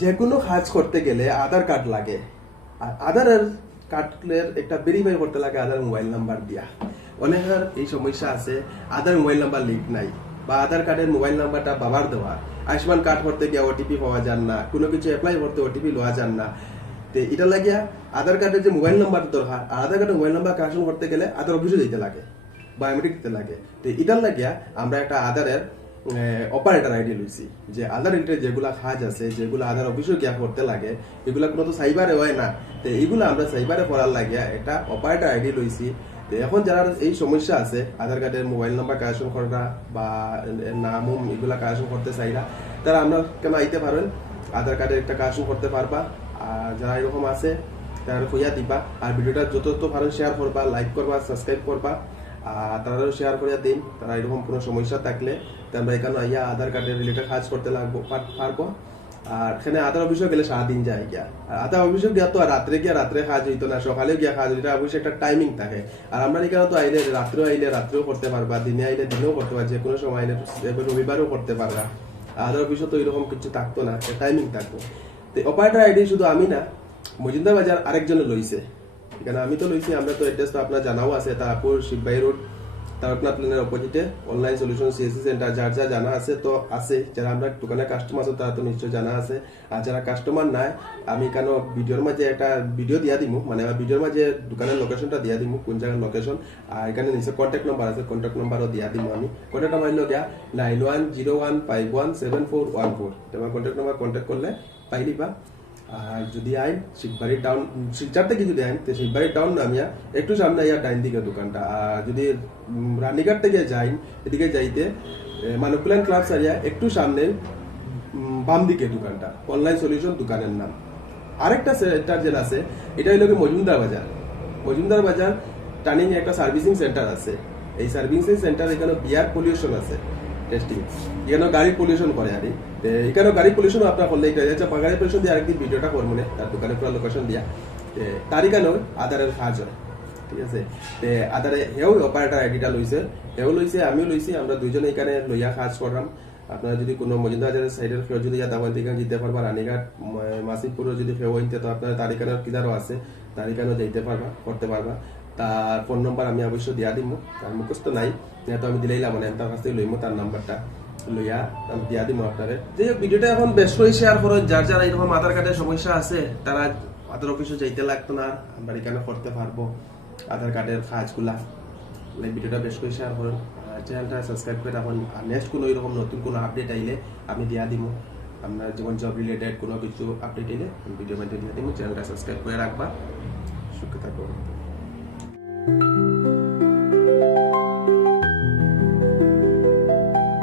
যে কোনো কাজ করতে গেলে আধার কার্ড লাগে। আর আধারের কার্ডের একটা ভেরিফাই করতে লাগে আধার মোবাইল নাম্বার দিয়া। অনেকের এই সমস্যা আছে, আধার মোবাইল নাম্বার লিঙ্ক নাই বা আধার কার্ডের মোবাইল নাম্বারটা বাবার দেওয়া। আয়ুষ্মান কার্ড করতে গিয়ে ওটিপি পাওয়া যান না, কোনো কিছু অ্যাপ্লাই করতে ওটিপি লওয়া যান না। তো এটা লাগিয়া আধার কার্ডের যে মোবাইল নাম্বার দরকার, আর আধার কার্ডের মোবাইল নাম্বার কারেকশন করতে গেলে আধার অফিসে দিতে লাগে, বায়োমেট্রিক দিতে লাগে। তো এটার লাগিয়া আমরা একটা আধারের অপারেটর আইডি লইছি, যে আধার রিলেটেড যেগুলা কাজ আছে, যেগুলো আধার অফিসে গিয়া করতে লাগে, এগুলা কোনো তো সাইবারে হয় না। তো এইগুলো আমরা সাইবারে করার লাগিয়া একটা অপারেটর আইডি লইছি। তো এখন যারা এই সমস্যা আছে, আধার কার্ডের মোবাইল নাম্বার কারেকশন করা বা নাম এগুলা কারেকশন করতে চাইরা, তারা আমরা কেন আইতে পারেন, আধার কার্ডের একটা কারেকশন করতে পারবা। আর যারা এরকম আছে তারা কইয়া দিবা। আর ভিডিওটা যত পারেন শেয়ার করবা, লাইক করবা, সাবস্ক্রাইব করবা। আর তারাও শেয়ার করিয়া দিন, তারা এরকম কোনো সমস্যা থাকলে আমরা এখানে আইয়া আধার কার্ডের রিলেটেড কাজ করতে লাগবো পারবো। আর এখানে আধার অফিসে গেলে সারাদিন যায় গিয়া, আর আধার অফিসে গিয়া তো আর রাত্রে গিয়া রাত্রে কাজ হইতো না, সকালে গিয়া কাজ হইতো। অবশ্যই একটা টাইমিং থাকে। আর আমরা এখানে তো আইলে রাত্রেও করতে পারবা, দিনে আইলে দিনেও করতে পারবা, যে কোনো সময় আইলে রবিবারও করতে পারবা। আধার অফিসে তো এরকম কিছু থাকতো না, টাইমিং থাকতো। তো অপারেটর আইডি শুধু আমি না, মজুমদার বাজার আরেকজনে লইছে। এখানে আমি তো লইছি, আমরা তো অ্যাড্রেস তো আপনার জানাও আছে, তারপর শিববাই রোড তারপর প্ল্যানের অপোজিটে অনলাইন সলিউশন সিএসসি সেন্টার। যার যা জানা আছে তো আছে, যারা আমরা দোকানের কাস্টমার আছে তারা তো নিশ্চয় জানা আছে। আর যারা কাস্টমার নাই, আমি কেন ভিডিওর মাঝে একটা ভিডিও দিয়া দিব, মানে ভিডিওর মাঝে দোকানের লোকেশনটা দিয়া দিব, কোন জায়গার লোকেশন। আর এখানে নিচে কন্ট্যাক্ট নাম্বার আছে, কন্ট্যাক্ট নাম্বারও দিয়া দিব আমি। কন্ট্যাক্ট নাম্বার হলো গিয়া 9101517414। তোমার কন্ট্যাক্ট নাম্বার কন্ট্যাক্ট করলে পাইলিবা। আর যদি আইন শিববাড়ি টাউন, শিলচর থেকে যদি আইন তো শিববাড়ি টাউন নামিয়া একটু সামনে আইয়া ডাইন দিকে দোকানটা। আর যদি রানীঘাট থেকে যাইন, এদিকে যাইতে মানবকল্যাণ ক্লাব সারিয়া একটু সামনে বাম দিকে দোকানটা, অনলাইন সলিউশন দোকানের নাম। আরেকটা সেন্টার যেটা আছে, এটা হলো মজুমদার বাজার। মজুমদার বাজার টার্নিং একটা সার্ভিসিং সেন্টার আছে। এই সার্ভিসিং সেন্টার এখানে বিয়ার পলিউশন আছে, টেস্টিং। এখানে গাড়ি পলিউশন করে। আর এখানে গাড়ি পলিউশন আপনার করলে গাড়ি পলিউশন দিয়ে আরেকদিন ভিডিওটা করবো না, তার দোকানে পুরো লোকেশন দিয়া। তার এখানেও আধারের কাজ হয়, ঠিক আছে। আধারে হেও অপারেটর আইডিটা লইছে, হেও লইছে, আমিও লইছি। আমরা দুইজনে এখানে লইয়া কাজ করলাম। আপনারা যদি কোনো মজুমদার বাজারের সাইডের কেউ যদি যাতাম, এখানে যেতে পারবা। রানীঘাট মাসিপুরও যদি কেউ হইতে, তো আপনারা তার এখানে কিদারও আছে, তার এখানেও যাইতে পারবা, করতে পারবা। তার ফোন নম্বর আমি অবশ্যই দিয়া দিব, তার মুখস্থ নাই, তো আমি দিলাইলাম, মানে তার কাছ থেকে লইমো তার নাম্বারটা লইয়া আমি দিয়া দিব আপনারে। যে ভিডিওটা এখন বেশ করে শেয়ার করো, যার যারা এরকম আধার কার্ডের সমস্যা আছে, তারা আধার অফিসে যাইতে লাগতো না, আমরা এখানে করতে পারবো আধার কার্ডের কাজগুলা। ভিডিওটা বেশ করে শেয়ার করুন, চ্যানেলটা সাবস্ক্রাইব করে রাখুন। আর নেক্সট কোনো এরকম নতুন কোনো আপডেট আইলে আমি দিয়া দিব। আপনার যেমন জব রিলেটেড কোনো কিছু আপডেট এলে ভিডিও মধ্যে দিয়ে দিব। চ্যানেলটা সাবস্ক্রাইব করে রাখবা। সুখে থাকবো।